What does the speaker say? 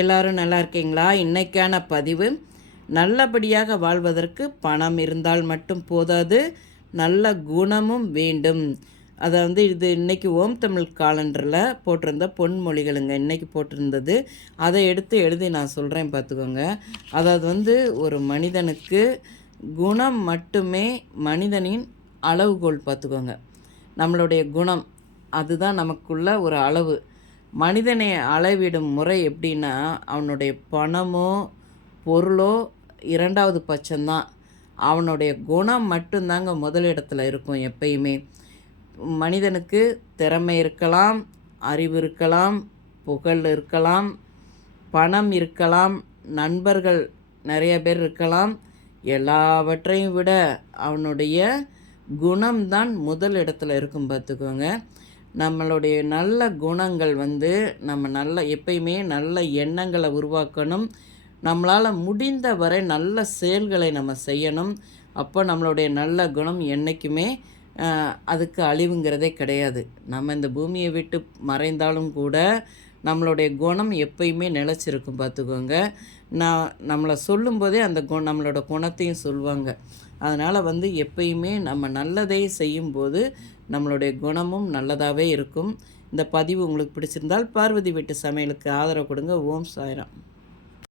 எல்லாரும் நல்லா இருக்கீங்களா? இன்னைக்கான பதிவு, நல்லபடியாக வாழ்வதற்கு பணம் இருந்தால் மட்டும் போதாது, நல்ல குணமும் வேண்டும். அதை இது இன்னைக்கு ஓம் தமிழ் காலண்டரில் போட்டிருந்த பொன்மொழிகளுங்க. இன்னைக்கு போட்டிருந்தது. அதை எடுத்து எழுதி நான் சொல்கிறேன் பார்த்துக்கோங்க. அதாவது ஒரு மனிதனுக்கு குணம் மட்டுமே மனிதனின் அளவுகோல் பார்த்துக்கோங்க. நம்மளுடைய குணம் அதுதான் நமக்குள்ள ஒரு அளவு. மனிதனை அளவிடும் முறை எப்படின்னா, அவனுடைய பணமோ பொருளோ இரண்டாவது பட்சம்தான். அவனுடைய குணம் மட்டும்தாங்க முதலிடத்தில் இருக்கும் எப்பயுமே. மனிதனுக்கு திறமை இருக்கலாம், அறிவு இருக்கலாம், புகழ் இருக்கலாம், பணம் இருக்கலாம், நண்பர்கள் நிறைய பேர் இருக்கலாம். எல்லாவற்றையும் விட அவனுடைய குணம்தான் முதல் இடத்துல இருக்கும் பார்த்துக்கோங்க. நம்மளுடைய நல்ல குணங்கள் நம்ம எப்பயுமே நல்ல எண்ணங்களை உருவாக்கணும். நம்மளால் முடிந்த வரை நல்ல செயல்களை நம்ம செய்யணும். அப்போ நம்மளுடைய நல்ல குணம் என்றைக்குமே அதுக்கு அழிவுங்கிறதே கிடையாது. நம்ம இந்த பூமியை விட்டு மறைந்தாலும் கூட நம்மளுடைய குணம் எப்பயுமே நிலச்சிருக்கும் பார்த்துக்கோங்க. நம்மளை சொல்லும்போதே அந்த நம்மளோட குணத்தையும் சொல்லுவாங்க. அதனால் எப்பயுமே நம்ம நல்லதை செய்யும்போது நம்மளுடைய குணமும் நல்லதாகவே இருக்கும். இந்த பதிவு உங்களுக்கு பிடிச்சிருந்தால் பார்வதி வீட்டு சமையலுக்கு ஆதரவு கொடுங்க. ஓம் சாய்ராம்.